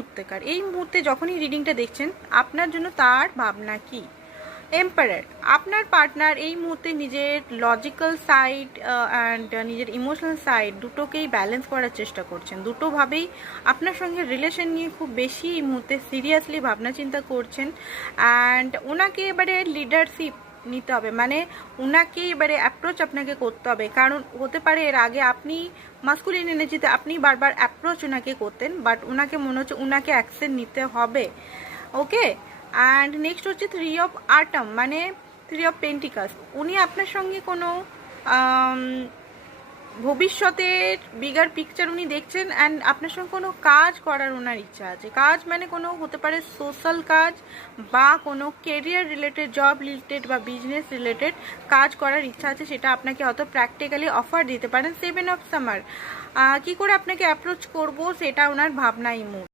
মুহূর্তেকার, এই মুহূর্তে যখনই রিডিংটা দেখছেন আপনার জন্য তার ভাবনা কি। এম্পায়ার, আপনার পার্টনার এই মুহূর্তে নিজের লজিক্যাল সাইড অ্যান্ড নিজের ইমোশনাল সাইড দুটোকেই ব্যালেন্স করার চেষ্টা করছেন। দুটোভাবেই আপনার সঙ্গে রিলেশন নিয়ে খুব বেশি এই মুহূর্তে সিরিয়াসলি ভাবনা চিন্তা করছেন। অ্যান্ড ওনাকে এবারে লিডারশিপ নিতে হবে, মানে ওনাকে এবারে অ্যাপ্রোচ আপনাকে করতে হবে। কারণ হতে পারে এর আগে আপনি মাস্কুলিন এনার্জিতে আপনি বারবার অ্যাপ্রোচ ওনাকে করতেন, বাট ওনাকে মনে হচ্ছে ওনাকে অ্যাকশন নিতে হবে। ওকে, অ্যান্ড নেক্সট হচ্ছে 3 অফ আর্টাম, মানে 3 অফ পেন্টিকালস। উনি আপনার সঙ্গে কোনো ভবিষ্যতের বিগার পিকচার উনি দেখছেন, অ্যান্ড আপনার সঙ্গে কোনো কাজ করার ওনার ইচ্ছা আছে। কাজ মানে কোনো হতে পারে সোশ্যাল কাজ বা কোনো কেরিয়ার রিলেটেড, জব রিলেটেড বা বিজনেস রিলেটেড কাজ করার ইচ্ছা আছে, সেটা আপনাকে হয়তো প্র্যাকটিক্যালি অফার দিতে পারেন। 7 অফ সামার, কী করে আপনাকে অ্যাপ্রোচ করবো সেটা ওনার ভাবনা এই মুহূর্তে।